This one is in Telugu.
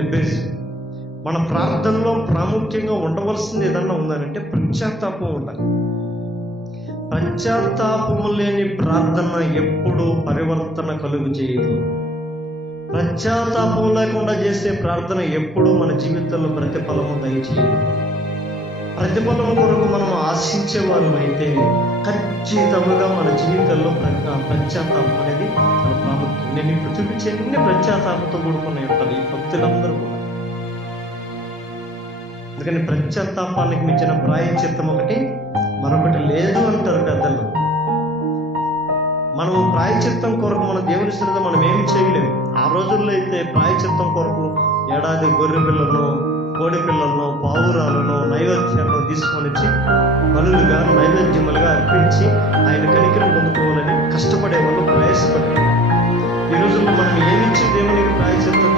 బేస్. మన ప్రార్థనలో ప్రాముఖ్యంగా ఉండవలసింది ఏదన్నా ఉందనంటే పశ్చాత్తాపం ఉండాలి. పశ్చాత్తాపము లేని ప్రార్థన ఎప్పుడూ పరివర్తన కలుగు చేయదు. పశ్చాత్తాపం లేకుండా చేసే ప్రార్థన ఎప్పుడూ మన జీవితంలో ప్రతిఫలము దయచేయదు. ప్రతిఫలము కొరకు మనం ఆశించేవారు అయితే ఖచ్చితంగా మన జీవితంలో పశ్చాత్తాపం అనేది చాలా ప్రాముఖ్యం. నేను ఇప్పుడు చూపించే అన్ని పశ్చాత్తాపంతో కూడుకునే ఉంటారు ఈ భక్తులందరూ కూడా. అందుకని పశ్చాత్తాపానికి మించిన ప్రాయశ్చిత్తం ఒకటి మరొకటి లేదు అంటారు పెద్దలు. మనము ప్రాయశ్చిత్తం కొరకు మన దేవుని సన్నిధిలో మనం ఏమి చేయలేము. ఆ రోజుల్లో అయితే ప్రాయశ్చిత్తం కొరకు ఏడాది గొర్రె పిల్లలను, కోడి పిల్లలను, పావురాలను నైవేద్యాలను తీసుకొని వచ్చి బలులుగా నైవేద్యములుగా అర్పించి ఆయన కనికరం పొందుకోవాలని కష్టపడేవాళ్ళు, ప్రయాసపడేవాళ్ళు. ఈ రోజుల్లో మనం ఏమిచ్చి దేవునికి ప్రాయశ్చిత్తం